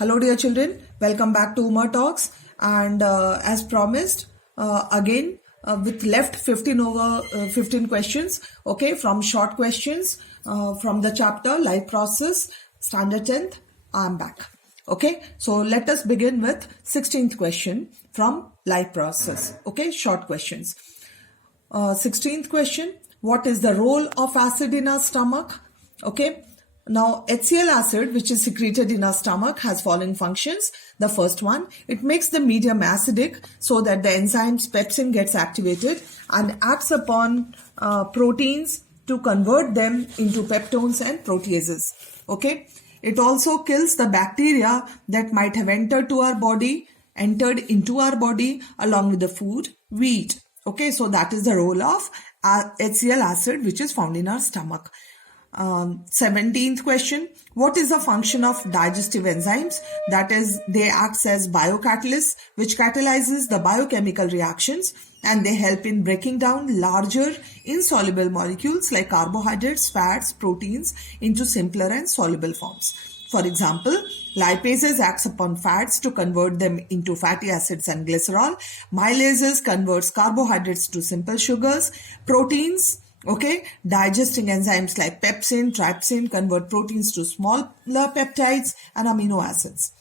Hello dear children, welcome back to Uma Talks, and as promised, again with left 15 questions, okay, from short questions from the chapter Life Process, Standard 10th, I am back. Okay, so let us begin with 16th question from Life Process, okay, short questions. 16th question, what is the role of acid in our stomach? Okay. Now, HCl acid, which is secreted in our stomach, has following functions. The first one, it makes the medium acidic so that the enzymes pepsin gets activated and acts upon proteins to convert them into peptones and proteases. Okay. It also kills the bacteria that might have entered into our body along with the food we eat. Okay. So that is the role of HCl acid, which is found in our stomach. 17th question, what is the function of digestive enzymes? That is, they act as biocatalysts, which catalyzes the biochemical reactions, and they help in breaking down larger insoluble molecules like carbohydrates, fats, proteins into simpler and soluble forms. For example, lipases acts upon fats to convert them into fatty acids and glycerol. Mylases converts carbohydrates to simple sugars. Proteins, okay, digesting enzymes like pepsin, trypsin convert proteins to smaller peptides and amino acids.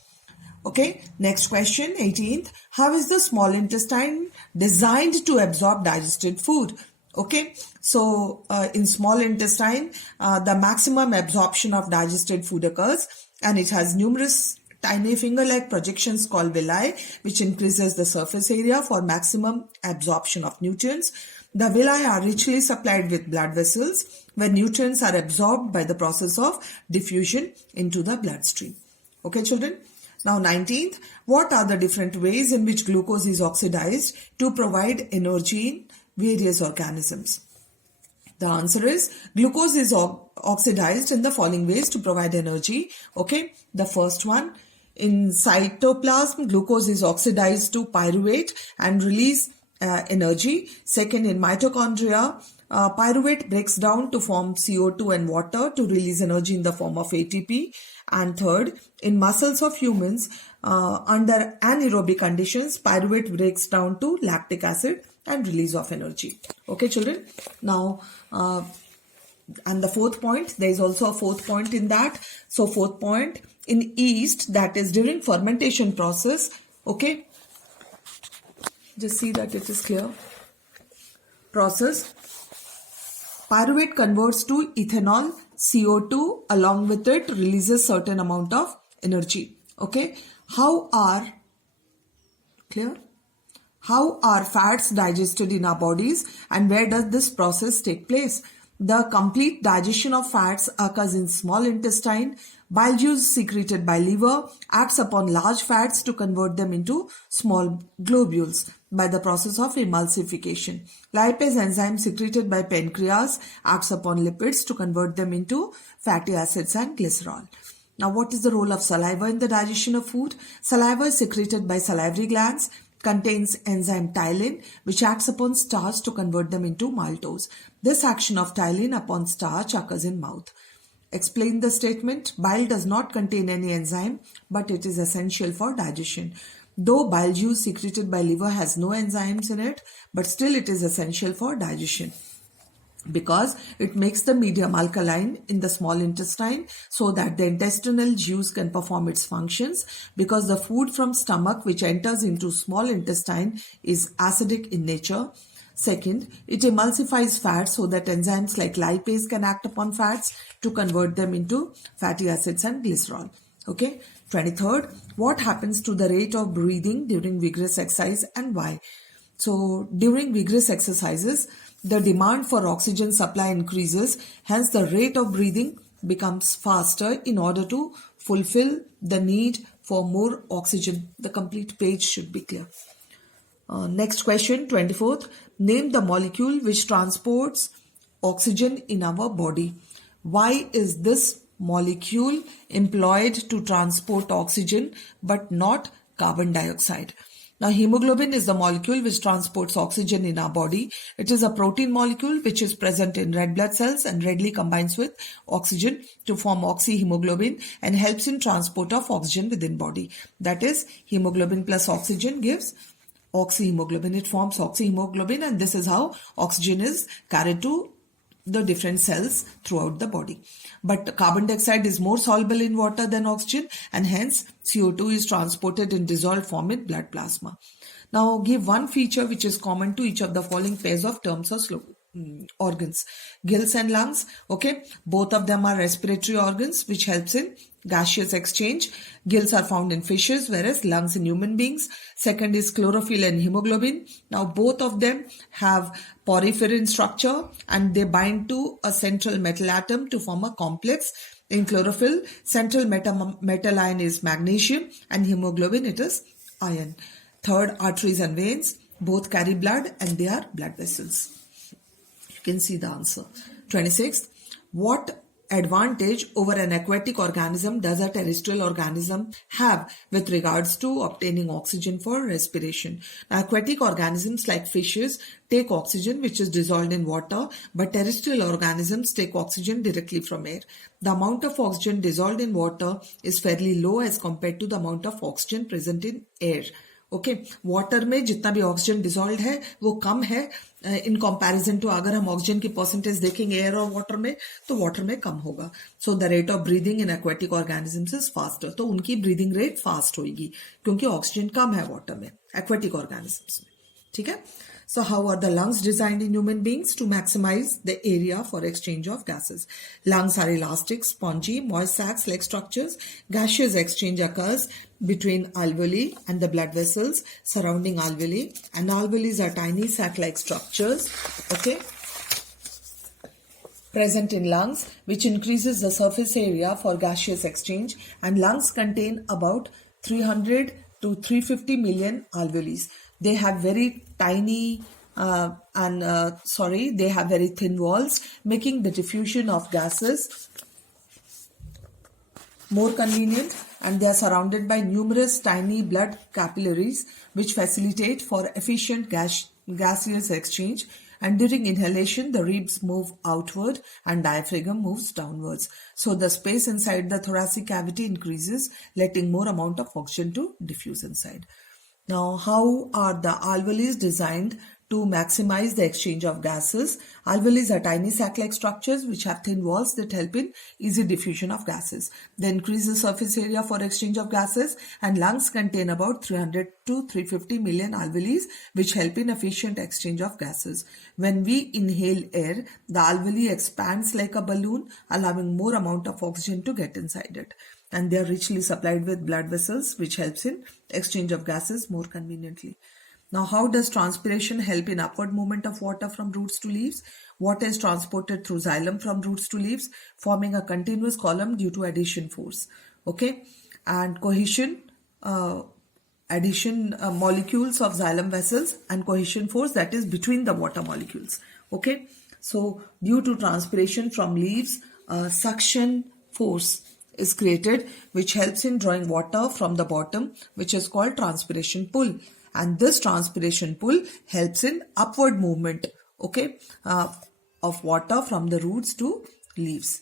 Okay, next question, 18th. How is the small intestine designed to absorb digested food? Okay, so in small intestine, the maximum absorption of digested food occurs, and it has numerous tiny finger-like projections called villi, which increases the surface area for maximum absorption of nutrients. The villi are richly supplied with blood vessels where nutrients are absorbed by the process of diffusion into the bloodstream. Okay, children? Now, 19th, what are the different ways in which glucose is oxidized to provide energy in various organisms? The answer is glucose is oxidized in the following ways to provide energy. Okay, the first one, in cytoplasm, glucose is oxidized to pyruvate and release energy. Second, in mitochondria, pyruvate breaks down to form CO2 and water to release energy in the form of ATP. And third, in muscles of humans, under anaerobic conditions, pyruvate breaks down to lactic acid and release of energy. Okay, children? Now, and the fourth point, there is also a fourth point in that. So, fourth point, in yeast, that is during fermentation process, okay, just see that it is clear. Process, pyruvate converts to ethanol, CO2 along with it releases certain amount of energy. Okay, how are fats digested in our bodies, and where does this process take place? The complete digestion of fats occurs in small intestine. Bile juice secreted by liver acts upon large fats to convert them into small globules by the process of emulsification. Lipase enzyme secreted by pancreas acts upon lipids to convert them into fatty acids and glycerol. Now, what is the role of saliva in the digestion of food? Saliva is secreted by salivary glands, contains enzyme ptyalin, which acts upon starch to convert them into maltose. This action of ptyalin upon starch occurs in mouth. Explain the statement. Bile does not contain any enzyme, but it is essential for digestion. Though bile juice secreted by liver has no enzymes in it, but still it is essential for digestion because it makes the medium alkaline in the small intestine so that the intestinal juice can perform its functions, because the food from stomach which enters into small intestine is acidic in nature. Second, it emulsifies fats so that enzymes like lipase can act upon fats to convert them into fatty acids and glycerol. Okay. 23rd, what happens to the rate of breathing during vigorous exercise and why? So, during vigorous exercises, the demand for oxygen supply increases, hence the rate of breathing becomes faster in order to fulfill the need for more oxygen. The complete page should be clear. Next question, 24th. Name the molecule which transports oxygen in our body. Why is this molecule employed to transport oxygen but not carbon dioxide? Now, hemoglobin is the molecule which transports oxygen in our body. It is a protein molecule which is present in red blood cells and readily combines with oxygen to form oxyhemoglobin and helps in transport of oxygen within body. That is, hemoglobin plus oxygen gives oxyhemoglobin. It forms oxyhemoglobin, and this is how oxygen is carried to the different cells throughout the body. But carbon dioxide is more soluble in water than oxygen, and hence CO2 is transported in dissolved form in blood plasma. Now give one feature which is common to each of the following pairs of terms or organs. Gills and lungs, okay, both of them are respiratory organs which helps in gaseous exchange. Gills are found in fishes, whereas lungs in human beings. Second is chlorophyll and hemoglobin. Now both of them have porphyrin structure and they bind to a central metal atom to form a complex. In chlorophyll, central metal ion is magnesium, and hemoglobin it is iron. Third, arteries and veins, both carry blood and they are blood vessels. You can see the answer. 26th, what advantage over an aquatic organism does a terrestrial organism have with regards to obtaining oxygen for respiration? Now, aquatic organisms like fishes take oxygen which is dissolved in water, but terrestrial organisms take oxygen directly from air. The amount of oxygen dissolved in water is fairly low as compared to the amount of oxygen present in air. Okay water में जितना भी oxygen dissolve है वो कम है in comparison to अगर हम oxygen की percentage देखेंगे एयर और वाटर में तो वाटर में कम होगा. So the rate of breathing in aquatic organisms is faster. तो उनकी ब्रीदिंग रेट फास्ट होगी क्योंकि ऑक्सीजन कम है वाटर में एक्वेटिक ऑर्गेनिजम्स में. ठीक है. So how are the lungs designed in human beings to maximize the area for exchange of gases? Lungs are elastic, spongy, moist sacs-like structures. Gaseous exchange occurs between alveoli and the blood vessels surrounding alveoli. And alveoli are tiny sac-like structures, okay, present in lungs, which increases the surface area for gaseous exchange. And lungs contain about 300 to 350 million alveoli. They have very tiny they have very thin walls, making the diffusion of gases more convenient, and they are surrounded by numerous tiny blood capillaries which facilitate for efficient gaseous exchange. And during inhalation, the ribs move outward and diaphragm moves downwards. So the space inside the thoracic cavity increases, letting more amount of oxygen to diffuse inside. Now, how are the alveoli designed to maximize the exchange of gases? Alveoli are tiny sac-like structures which have thin walls that help in easy diffusion of gases. They increase the surface area for exchange of gases, and lungs contain about 300 to 350 million alveoli which help in efficient exchange of gases. When we inhale air, the alveoli expands like a balloon, allowing more amount of oxygen to get inside it. And they are richly supplied with blood vessels which helps in exchange of gases more conveniently. Now, how does transpiration help in upward movement of water from roots to leaves? Water is transported through xylem from roots to leaves, forming a continuous column due to adhesion force. Okay, and cohesion, molecules of xylem vessels, and cohesion force, that is between the water molecules. Okay, so due to transpiration from leaves, suction force is created which helps in drawing water from the bottom, which is called transpiration pull. And this transpiration pull helps in upward movement, okay, of water from the roots to leaves.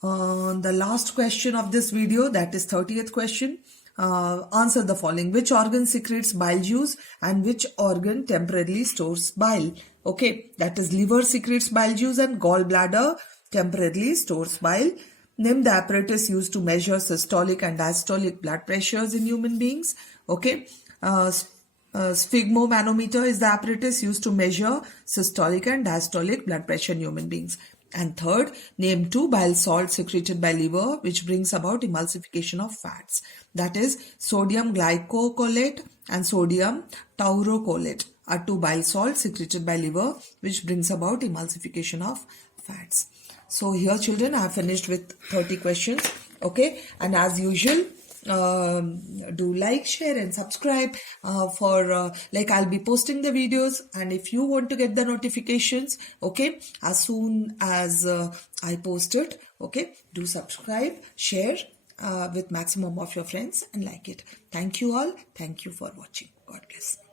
The last question of this video, that is 30th question. Answer the following. Which organ secretes bile juice and which organ temporarily stores bile? Okay, that is liver secretes bile juice and gallbladder temporarily stores bile. Name the apparatus used to measure systolic and diastolic blood pressures in human beings. Okay. Sphygmomanometer is the apparatus used to measure systolic and diastolic blood pressure in human beings. And third, name 2 bile salts secreted by liver which brings about emulsification of fats. That is, sodium glycocolate and sodium taurocolate are 2 bile salts secreted by liver which brings about emulsification of fats. So here, children, I have finished with 30 questions. Okay, and as usual, do like, share and subscribe like I'll be posting the videos, and if you want to get the notifications, okay, as soon as I post it, okay, do subscribe, share with maximum of your friends and like it. Thank you all. Thank you for watching. God bless.